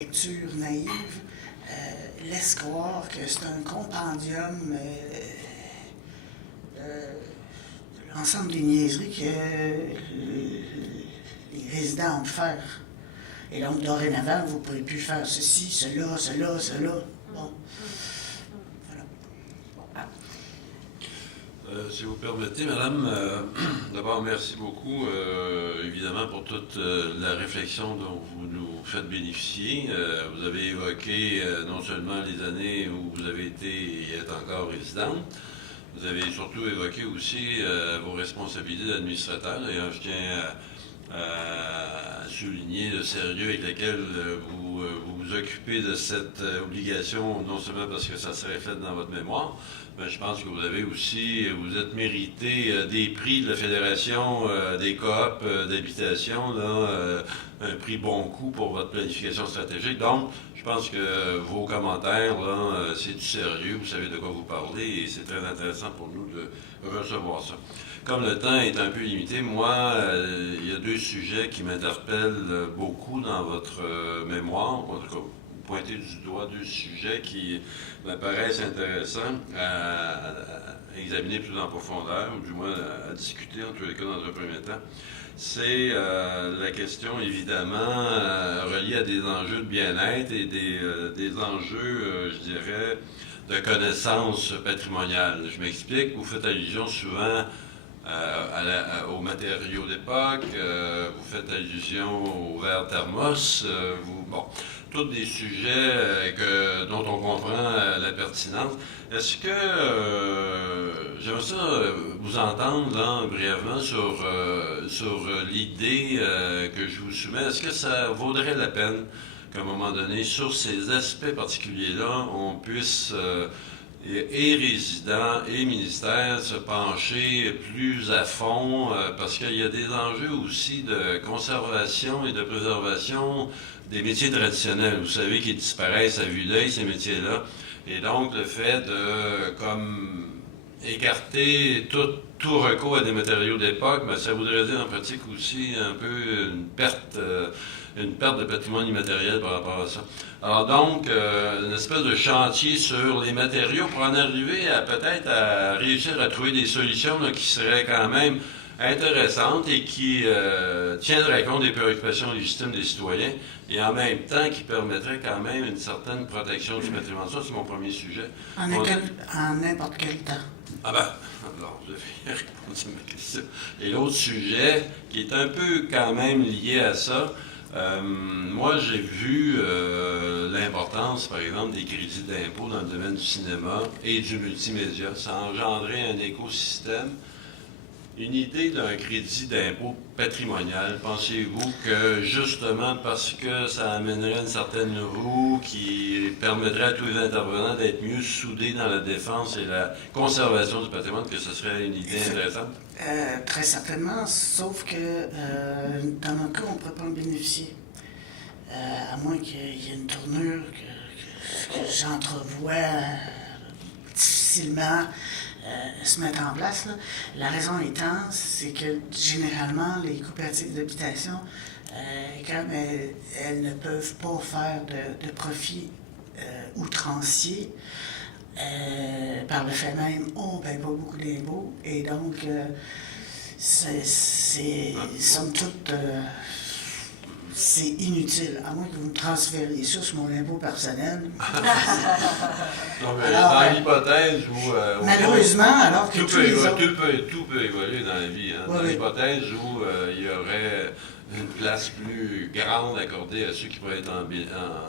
lecture naïve laisse croire que c'est un compendium de l'ensemble des niaiseries que les résidents ont pu faire. Et donc, dorénavant, vous ne pourrez plus faire ceci, cela. Bon. Voilà. Si vous permettez, Madame, d'abord, merci beaucoup, évidemment, pour toute la réflexion dont vous nous faites bénéficier. Vous avez évoqué non seulement les années où vous avez été et êtes encore résidente, vous avez surtout évoqué aussi vos responsabilités d'administrateur. D'ailleurs, je tiens à souligner le sérieux avec lequel vous vous occupez de cette obligation, non seulement parce que ça se reflète dans votre mémoire, mais je pense que vous avez aussi, vous êtes mérité des prix de la Fédération des coops d'habitation, un prix bon coup pour votre planification stratégique. Donc, je pense que vos commentaires, là, c'est du sérieux, vous savez de quoi vous parlez, et c'est très intéressant pour nous de recevoir ça. Comme le temps est un peu limité, moi, il y a deux sujets qui m'interpellent beaucoup dans votre mémoire. En tout cas, vous pointez du doigt deux sujets qui m'apparaissent intéressants à examiner plus en profondeur, ou du moins à discuter, en tous les cas, dans un premier temps. C'est la question, évidemment, reliée à des enjeux de bien-être et des enjeux, je dirais, de connaissances patrimoniales. Je m'explique, vous faites allusion souvent aux matériaux d'époque, vous faites allusion au verre thermos, tous des sujets dont on comprend la pertinence. Est-ce que, j'aimerais ça vous entendre là, brièvement sur l'idée que je vous soumets. Est-ce que ça vaudrait la peine qu'à un moment donné, sur ces aspects particuliers-là, on puisse... et résidents et ministères se pencher plus à fond parce qu'il y a des enjeux aussi de conservation et de préservation des métiers traditionnels. Vous savez qu'ils disparaissent à vue d'œil, ces métiers-là. Et donc, le fait de écarter tout recours à des matériaux d'époque, ben, ça voudrait dire en pratique aussi un peu une perte de patrimoine immatériel par rapport à ça. Alors donc, une espèce de chantier sur les matériaux pour en arriver à peut-être à réussir à trouver des solutions là, qui seraient quand même intéressantes et qui tiendraient compte des préoccupations légitimes des citoyens et en même temps qui permettraient quand même une certaine protection du patrimoine. Ça, c'est mon premier sujet. En n'importe quel temps. Ah ben, alors, vous avez répondu à ma question. Et l'autre sujet, qui est un peu quand même lié à ça, moi, j'ai vu l'importance, par exemple, des crédits d'impôt dans le domaine du cinéma et du multimédia. Ça a engendré un écosystème. Une idée d'un crédit d'impôt patrimonial, pensez-vous que justement parce que ça amènerait une certaine roue qui permettrait à tous les intervenants d'être mieux soudés dans la défense et la conservation du patrimoine, que ce serait une idée intéressante? Très certainement, sauf que dans notre cas, on ne pourrait pas en bénéficier. À moins qu'il y ait une tournure que j'entrevois difficilement se mettre en place. Là. La raison étant, c'est que généralement, les coopératives d'habitation, comme elles ne peuvent pas faire de profit outrancier, par le fait même, on ne paye pas beaucoup d'impôts, et donc, c'est somme toute, c'est inutile, à moins que vous me transfériez ça sur mon impôt personnel. Non, mais alors, dans l'hypothèse où... malheureusement, alors que tout peut évoluer dans la vie. Hein, dans l'hypothèse où il y aurait une place plus grande accordée à ceux qui pourraient être en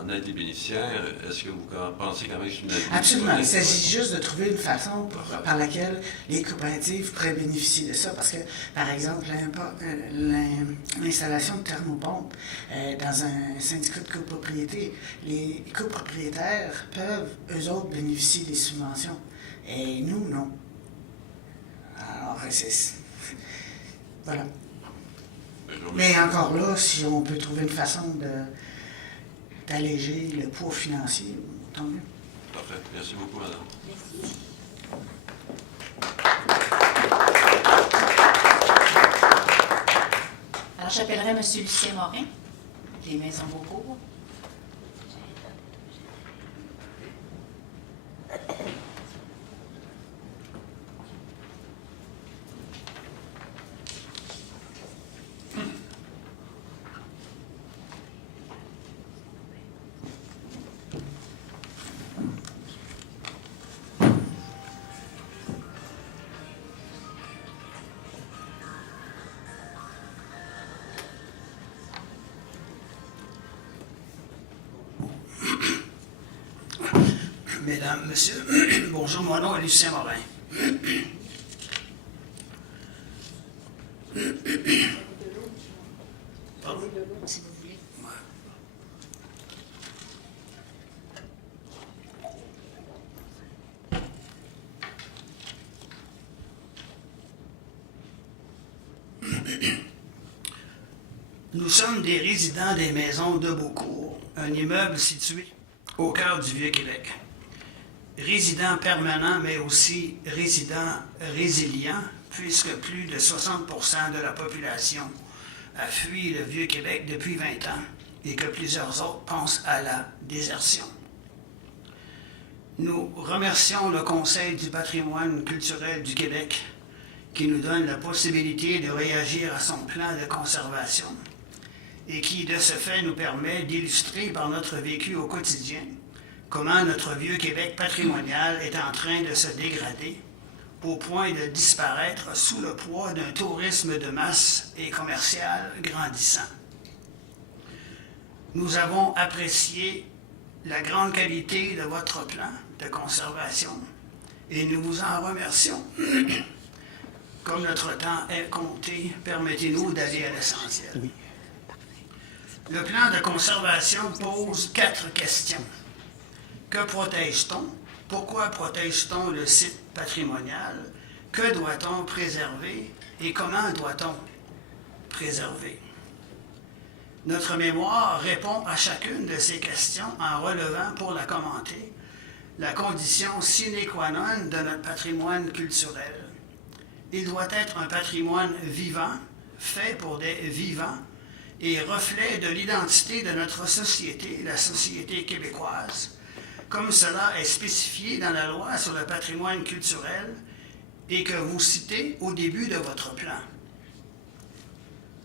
aide des bénéficiaires, est-ce que vous pensez quand même que c'est une aide? Absolument. Il s'agit juste de trouver une façon par laquelle les coopératives pourraient bénéficier de ça. Parce que, par exemple, l'installation de thermopompes dans un syndicat de copropriété, les copropriétaires peuvent, eux autres, bénéficier des subventions. Et nous, non. Alors, voilà. Mais encore là, si on peut trouver une façon d'alléger le poids financier, tant mieux. Parfait. Merci beaucoup, madame. Merci. Alors, j'appellerai M. Lucien Morin, des Maisons Beaucourt. Mesdames, Messieurs, bonjour, mon nom est Lucien Morin. Pardon? Si vous voulez. Nous sommes des résidents des maisons de Beaucourt, un immeuble situé au cœur du Vieux-Québec. Résidents permanents, mais aussi résidents résilients, puisque plus de 60% de la population a fui le Vieux-Québec depuis 20 ans et que plusieurs autres pensent à la désertion. Nous remercions le Conseil du patrimoine culturel du Québec qui nous donne la possibilité de réagir à son plan de conservation et qui, de ce fait, nous permet d'illustrer par notre vécu au quotidien comment notre vieux Québec patrimonial est en train de se dégrader au point de disparaître sous le poids d'un tourisme de masse et commercial grandissant. Nous avons apprécié la grande qualité de votre plan de conservation et nous vous en remercions. Comme notre temps est compté, permettez-nous d'aller à l'essentiel. Oui. Le plan de conservation pose 4 questions. Que protège-t-on? Pourquoi protège-t-on le site patrimonial? Que doit-on préserver? Et comment doit-on préserver? Notre mémoire répond à chacune de ces questions en relevant, pour la commenter, la condition sine qua non de notre patrimoine culturel. Il doit être un patrimoine vivant, fait pour des vivants, et reflet de l'identité de notre société, la société québécoise, comme cela est spécifié dans la loi sur le patrimoine culturel et que vous citez au début de votre plan.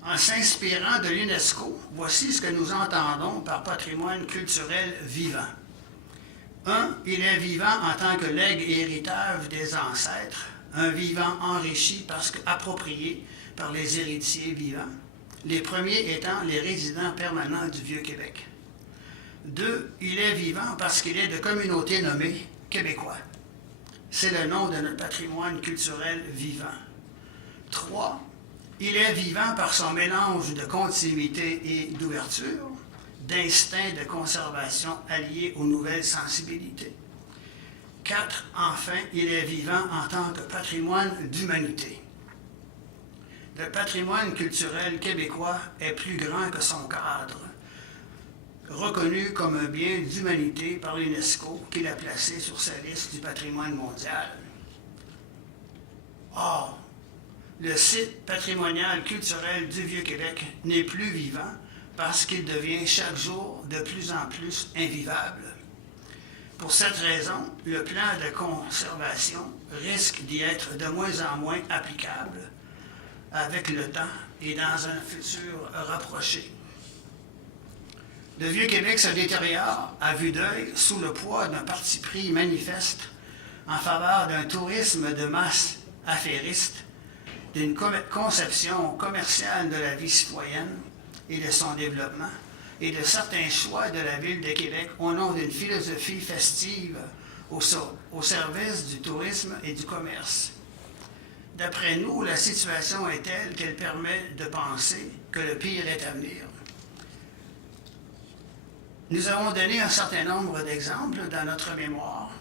En s'inspirant de l'UNESCO, voici ce que nous entendons par patrimoine culturel vivant. 1. Il est vivant en tant que legs et héritage des ancêtres, un vivant enrichi parce qu'approprié par les héritiers vivants, les premiers étant les résidents permanents du Vieux-Québec. 2. Il est vivant parce qu'il est de communauté nommée Québécois. C'est le nom de notre patrimoine culturel vivant. 3. Il est vivant par son mélange de continuité et d'ouverture, d'instinct de conservation allié aux nouvelles sensibilités. 4. Enfin, il est vivant en tant que patrimoine d'humanité. Le patrimoine culturel québécois est plus grand que son cadre, reconnu comme un bien d'humanité par l'UNESCO, qui l'a placé sur sa liste du patrimoine mondial. Or, le site patrimonial culturel du Vieux-Québec n'est plus vivant parce qu'il devient chaque jour de plus en plus invivable. Pour cette raison, le plan de conservation risque d'y être de moins en moins applicable avec le temps et dans un futur rapproché. Le Vieux-Québec se détériore à vue d'œil sous le poids d'un parti pris manifeste en faveur d'un tourisme de masse affairiste, d'une conception commerciale de la vie citoyenne et de son développement, et de certains choix de la Ville de Québec au nom d'une philosophie festive au service du tourisme et du commerce. D'après nous, la situation est telle qu'elle permet de penser que le pire est à venir. Nous avons donné un certain nombre d'exemples dans notre mémoire.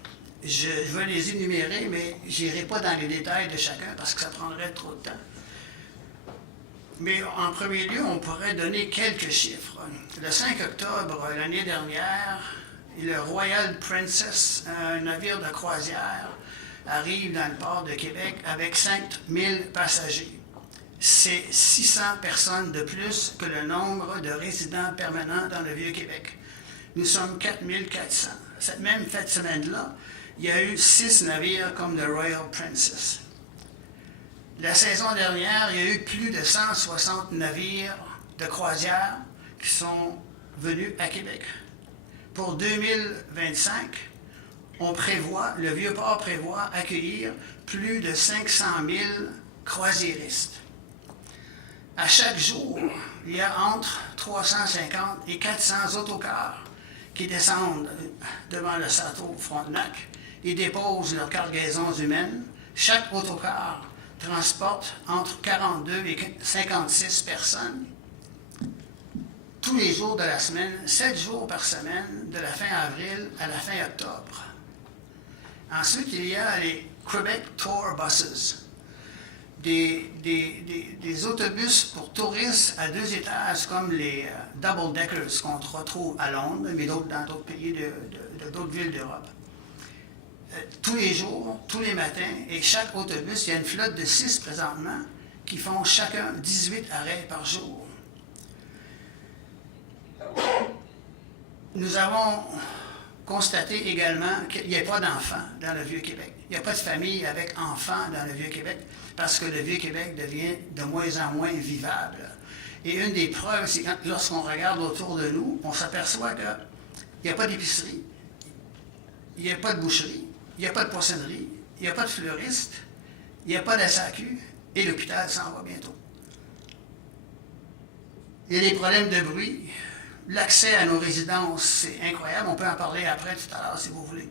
Je vais les énumérer, mais je n'irai pas dans les détails de chacun parce que ça prendrait trop de temps. Mais en premier lieu, on pourrait donner quelques chiffres. Le 5 octobre l'année dernière, le Royal Princess, un navire de croisière, arrive dans le port de Québec avec 5000 passagers. C'est 600 personnes de plus que le nombre de résidents permanents dans le Vieux-Québec. Nous sommes 4400. Cette même fête semaine-là, il y a eu 6 navires comme le Royal Princess. La saison dernière, il y a eu plus de 160 navires de croisière qui sont venus à Québec. Pour 2025, le Vieux-Port prévoit accueillir plus de 500 000 croisiéristes. À chaque jour, il y a entre 350 et 400 autocars qui descendent devant le château Frontenac et déposent leurs cargaisons humaines. Chaque autocar transporte entre 42 et 56 personnes tous les jours de la semaine, 7 jours par semaine, de la fin avril à la fin octobre. Ensuite, il y a les Quebec Tour Buses, des autobus pour touristes à 2 étages comme les double-deckers qu'on retrouve à Londres, mais dans d'autres pays d'autres villes d'Europe. Tous les jours, tous les matins, et chaque autobus, il y a une flotte de 6 présentement qui font chacun 18 arrêts par jour. Nous avons constaté également qu'il n'y a pas d'enfants dans le Vieux-Québec. Il n'y a pas de famille avec enfants dans le Vieux-Québec parce que le Vieux-Québec devient de moins en moins vivable. Et une des preuves, c'est que lorsqu'on regarde autour de nous, on s'aperçoit qu'il n'y a pas d'épicerie, il n'y a pas de boucherie, il n'y a pas de poissonnerie, il n'y a pas de fleuriste, il n'y a pas de SAQ et l'hôpital s'en va bientôt. Il y a des problèmes de bruit. L'accès à nos résidences, c'est incroyable. On peut en parler après, tout à l'heure, si vous voulez.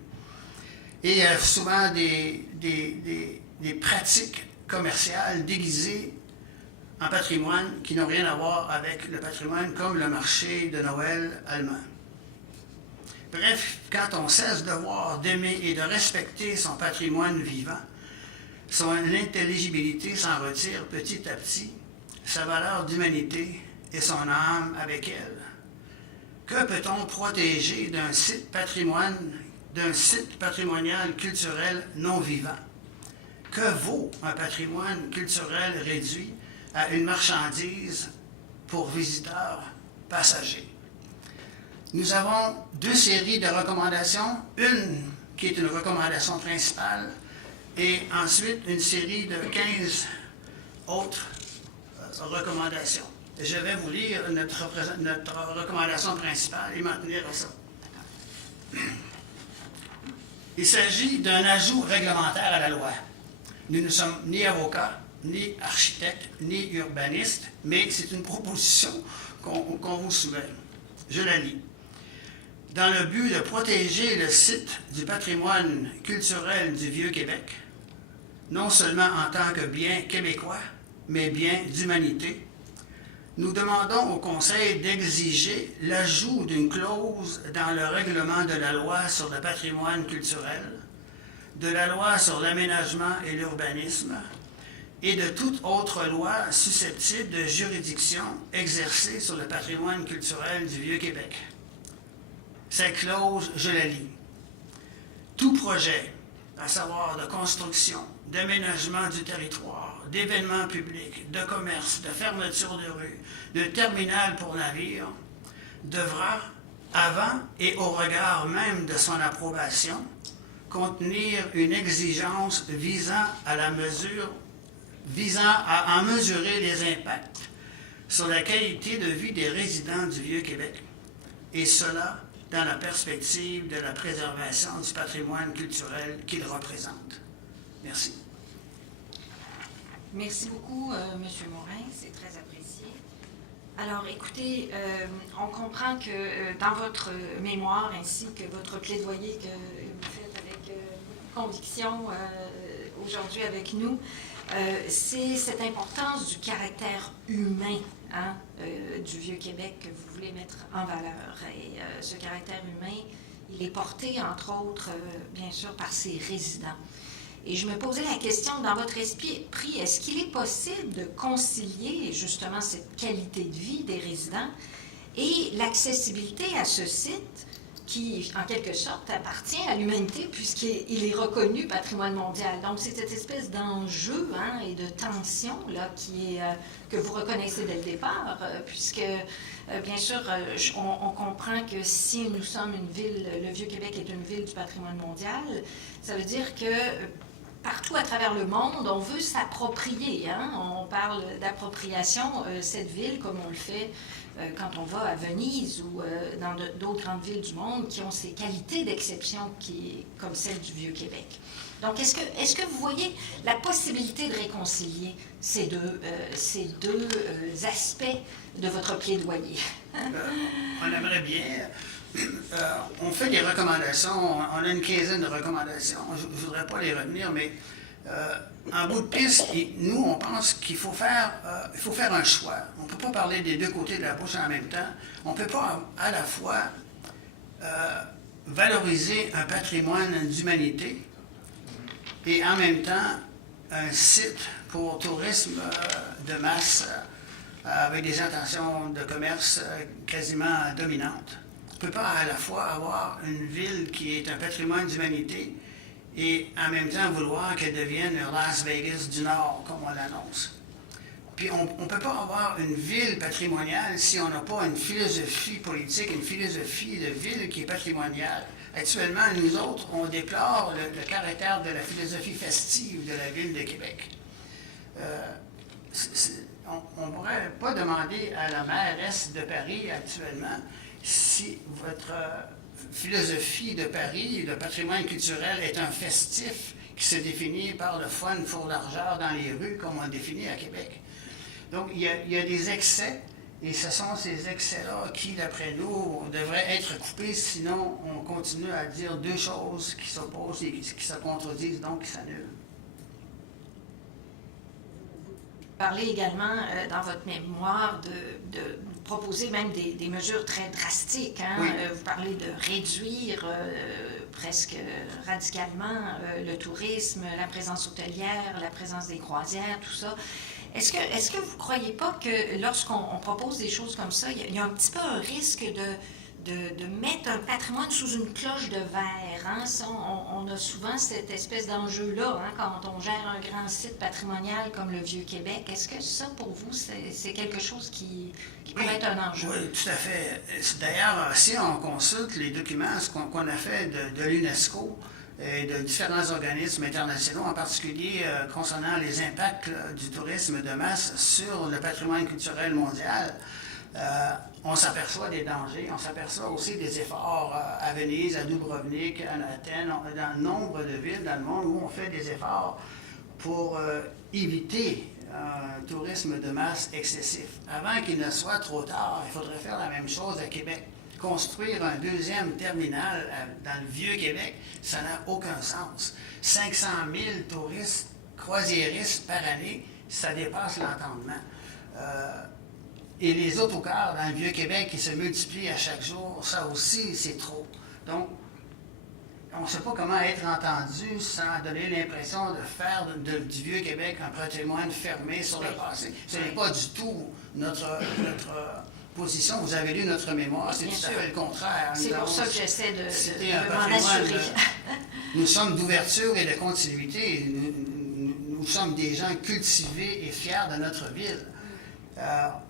Et il y a souvent des pratiques commerciales déguisées en patrimoine qui n'ont rien à voir avec le patrimoine, comme le marché de Noël allemand. Bref, quand on cesse de voir, d'aimer et de respecter son patrimoine vivant, son intelligibilité s'en retire petit à petit, sa valeur d'humanité et son âme avec elle. Que peut-on protéger d'un site patrimonial culturel non vivant? Que vaut un patrimoine culturel réduit à une marchandise pour visiteurs passagers? Nous avons 2 séries de recommandations, une qui est une recommandation principale et ensuite une série de 15 autres recommandations. Je vais vous lire notre recommandation principale et m'en tenir à ça. Il s'agit d'un ajout réglementaire à la loi. Nous ne sommes ni avocats, ni architectes, ni urbanistes, mais c'est une proposition qu'on vous soumette. Je la lis. Dans le but de protéger le site du patrimoine culturel du Vieux-Québec, non seulement en tant que bien québécois, mais bien d'humanité, nous demandons au Conseil d'exiger l'ajout d'une clause dans le règlement de la loi sur le patrimoine culturel, de la loi sur l'aménagement et l'urbanisme et de toute autre loi susceptible de juridiction exercée sur le patrimoine culturel du Vieux-Québec. Cette clause, je la lis. Tout projet, à savoir de construction, d'aménagement du territoire, d'événements publics, de commerce, de fermeture de rue, de terminal pour navires, devra, avant et au regard même de son approbation, contenir une exigence visant à en mesurer les impacts sur la qualité de vie des résidents du Vieux-Québec, et cela dans la perspective de la préservation du patrimoine culturel qu'il représente. Merci. Merci beaucoup, M. Morin, c'est très apprécié. Alors, écoutez, on comprend que dans votre mémoire ainsi que votre plaidoyer que vous faites avec conviction aujourd'hui avec nous, c'est cette importance du caractère humain du Vieux-Québec que vous voulez mettre en valeur. Et ce caractère humain, il est porté, entre autres, bien sûr, par ses résidents. Et je me posais la question, dans votre esprit, est-ce qu'il est possible de concilier justement cette qualité de vie des résidents et l'accessibilité à ce site qui, en quelque sorte, appartient à l'humanité puisqu'il est reconnu patrimoine mondial. Donc, c'est cette espèce d'enjeu et de tension là, que vous reconnaissez dès le départ, puisque, bien sûr, on comprend que si nous sommes une ville, le Vieux-Québec est une ville du patrimoine mondial, ça veut dire que partout à travers le monde, on veut s'approprier. On parle d'appropriation, cette ville, comme on le fait quand on va à Venise ou dans d'autres grandes villes du monde qui ont ces qualités d'exception comme celle du Vieux-Québec. Donc, est-ce que vous voyez la possibilité de réconcilier ces deux aspects de votre plaidoyer? On aimerait bien. On fait des recommandations, on a une quinzaine de recommandations, je ne voudrais pas les retenir, mais en bout de piste, nous, on pense qu'il faut faire un choix. On ne peut pas parler des deux côtés de la bouche en même temps. On ne peut pas à la fois valoriser un patrimoine d'humanité et en même temps un site pour tourisme de masse avec des intentions de commerce quasiment dominantes. On ne peut pas à la fois avoir une ville qui est un patrimoine d'humanité et en même temps vouloir qu'elle devienne le Las Vegas du Nord, comme on l'annonce. Puis on ne peut pas avoir une ville patrimoniale si on n'a pas une philosophie politique, une philosophie de ville qui est patrimoniale. Actuellement, nous autres, on déplore le caractère de la philosophie festive de la ville de Québec. On ne pourrait pas demander à la mairesse de Paris actuellement si votre philosophie de Paris, le patrimoine culturel, est un festif qui se définit par le fun, fourrageur dans les rues, comme on le définit à Québec. Donc, il y a des excès, et ce sont ces excès-là qui, d'après nous, devraient être coupés, sinon on continue à dire deux choses qui s'opposent et qui se contredisent, donc qui s'annulent. Vous parlez également dans votre mémoire de proposer même des mesures très drastiques. Hein? Oui. Vous parlez de réduire presque radicalement le tourisme, la présence hôtelière, la présence des croisières, tout ça. Est-ce que vous ne croyez pas que lorsqu'on propose des choses comme ça, il y a un petit peu un risque de mettre un patrimoine sous une cloche de verre? Hein? Ça, on a souvent cette espèce d'enjeu-là hein, quand on gère un grand site patrimonial comme le Vieux-Québec. Est-ce que ça, pour vous, c'est quelque chose qui pourrait être un enjeu? Oui, tout à fait. D'ailleurs, si on consulte les documents qu'on a fait de l'UNESCO, et de différents organismes internationaux, en particulier concernant les impacts du tourisme de masse sur le patrimoine culturel mondial, on s'aperçoit des dangers, on s'aperçoit aussi des efforts à Venise, à Dubrovnik, à Athènes, dans nombre de villes dans le monde où on fait des efforts pour éviter un tourisme de masse excessif. Avant qu'il ne soit trop tard, il faudrait faire la même chose à Québec. Construire un deuxième terminal dans le Vieux-Québec, ça n'a aucun sens. 500 000 touristes croisiéristes par année, ça dépasse l'entendement. Et les autocars dans le Vieux-Québec qui se multiplient à chaque jour, ça aussi, c'est trop. Donc, on ne sait pas comment être entendu sans donner l'impression de faire du Vieux-Québec un patrimoine fermé sur le passé. Ce n'est pas du tout notre position. Vous avez lu notre mémoire, c'est tout à fait le contraire. C'est pour ça que j'essaie de un m'en assurer. Nous sommes d'ouverture et de continuité. Nous sommes des gens cultivés et fiers de notre ville.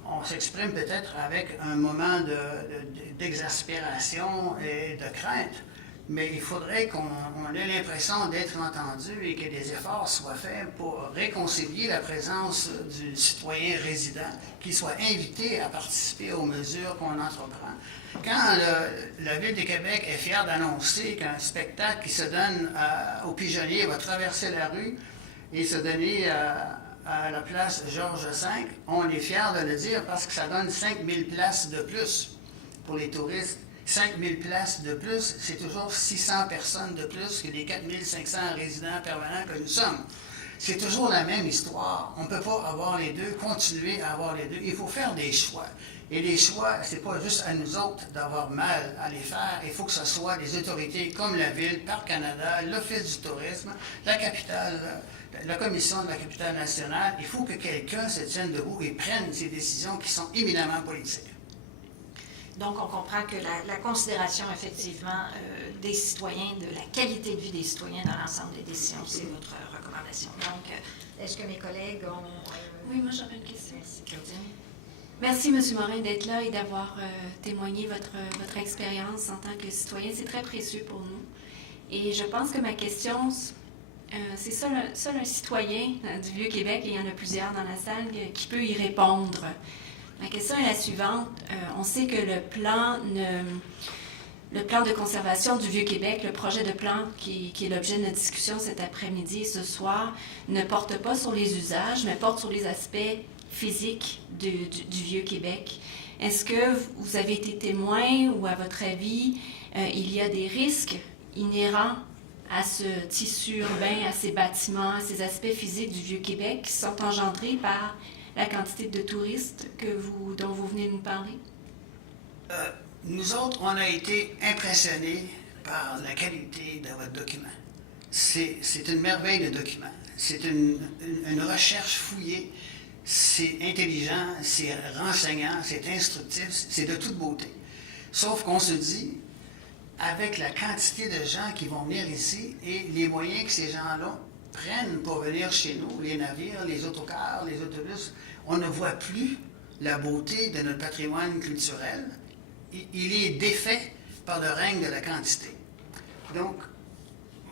On s'exprime peut-être avec un moment d'exaspération et de crainte, mais il faudrait qu'on ait l'impression d'être entendu et que des efforts soient faits pour réconcilier la présence du citoyen résident, qu'il soit invité à participer aux mesures qu'on entreprend. Quand la Ville de Québec est fière d'annoncer qu'un spectacle qui se donne au Pigeonnier va traverser la rue et se donner à la place Georges V, on est fiers de le dire parce que ça donne 5000 places de plus pour les touristes. 5000 places de plus, c'est toujours 600 personnes de plus que les 4500 résidents permanents que nous sommes. C'est toujours la même histoire. On ne peut pas avoir les deux, continuer à avoir les deux. Il faut faire des choix. Et les choix, ce n'est pas juste à nous autres d'avoir mal à les faire. Il faut que ce soit des autorités comme la Ville, Parc Canada, l'Office du tourisme, la capitale, la Commission de la capitale nationale. Il faut que quelqu'un se tienne debout et prenne ces décisions qui sont éminemment politiques. Donc, on comprend que la considération, effectivement, des citoyens, de la qualité de vie des citoyens dans l'ensemble des décisions, c'est votre recommandation. Donc, est-ce que mes collègues ont... Oui, moi j'aurais une question. Merci, Claudine. Merci, M. Morin, d'être là et d'avoir témoigné votre expérience en tant que citoyen. C'est très précieux pour nous. Et je pense que ma question, c'est seul un citoyen du Vieux-Québec, et il y en a plusieurs dans la salle, qui peut y répondre. Ma question est la suivante. On sait que le plan de conservation du Vieux-Québec, le projet de plan qui est l'objet de notre discussion cet après-midi et ce soir, ne porte pas sur les usages, mais porte sur les aspects physiques du Vieux-Québec. Est-ce que vous avez été témoin ou, à votre avis, il y a des risques inhérents à ce tissu urbain, à ces bâtiments, à ces aspects physiques du Vieux-Québec qui sont engendrés par la quantité de touristes dont vous venez de nous parler? Nous autres, on a été impressionnés par la qualité de votre document. C'est une merveille de document. C'est une recherche fouillée. C'est intelligent, c'est renseignant, c'est instructif, c'est de toute beauté. Sauf qu'on se dit, avec la quantité de gens qui vont venir ici et les moyens que ces gens-là prennent pour venir chez nous, les navires, les autocars, les autobus, on ne voit plus la beauté de notre patrimoine culturel. Il est défait par le règne de la quantité. Donc,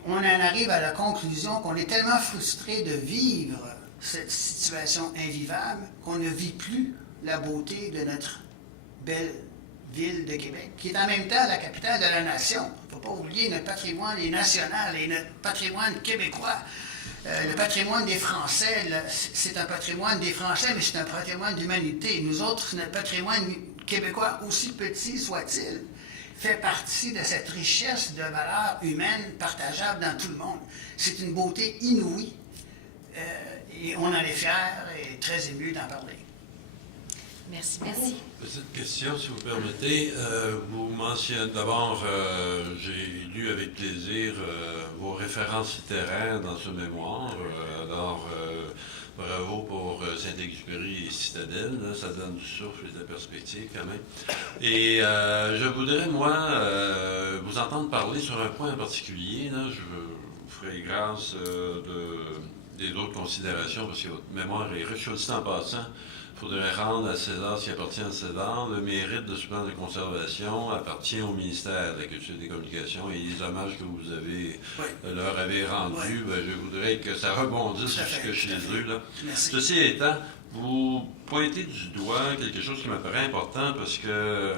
on en arrive à la conclusion qu'on est tellement frustré de vivre cette situation invivable qu'on ne vit plus la beauté de notre belle ville de Québec, qui est en même temps la capitale de la nation. Il ne faut pas oublier, notre patrimoine est national et notre patrimoine québécois. Le patrimoine des Français, c'est un patrimoine des Français, mais c'est un patrimoine d'humanité. Nous autres, notre patrimoine québécois, aussi petit soit-il, fait partie de cette richesse de valeurs humaines partageables dans tout le monde. C'est une beauté inouïe et on en est fiers et très émus d'en parler. Merci, merci. Petite question, si vous permettez. Vous mentionnez d'abord, j'ai lu avec plaisir vos références littéraires dans ce mémoire. Bravo pour Saint-Exupéry et Citadelle. Là, ça donne du souffle et de la perspective quand même. Et je voudrais, moi, vous entendre parler sur un point en particulier. Là, je vous ferai grâce des autres considérations parce que votre mémoire est riche. Aussi en passant, il faudrait rendre à César ce qui appartient à César. Le mérite de ce plan de conservation appartient au ministère de la Culture et des Communications et les hommages que vous leur avez rendus, je voudrais que ça rebondisse jusque chez eux. Là. Ceci étant, vous pointez du doigt quelque chose qui m'apparaît important parce que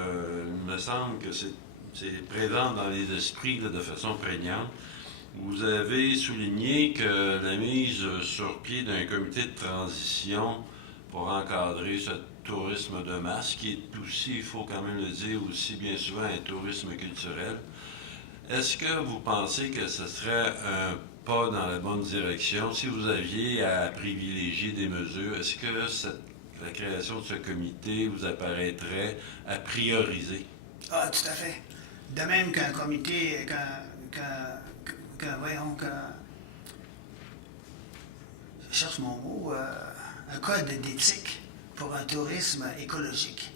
il me semble que c'est présent dans les esprits là, de façon prégnante. Vous avez souligné que la mise sur pied d'un comité de transition pour encadrer ce tourisme de masse, qui est aussi, il faut quand même le dire, aussi bien souvent un tourisme culturel. Est-ce que vous pensez que ce serait un pas dans la bonne direction si vous aviez à privilégier des mesures? Est-ce que la création de ce comité vous apparaîtrait à prioriser? Ah, tout à fait. De même qu'un comité, je cherche mon mot, un code d'éthique pour un tourisme écologique.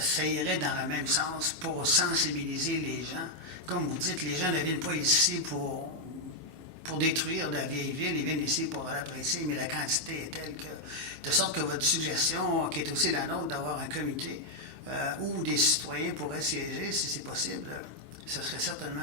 Ça irait dans le même sens pour sensibiliser les gens. Comme vous dites, les gens ne viennent pas ici pour détruire la vieille ville, ils viennent ici pour l'apprécier, mais la quantité est telle que, de sorte que votre suggestion, qui est aussi la nôtre, d'avoir un comité où des citoyens pourraient siéger, si c'est possible, ce serait certainement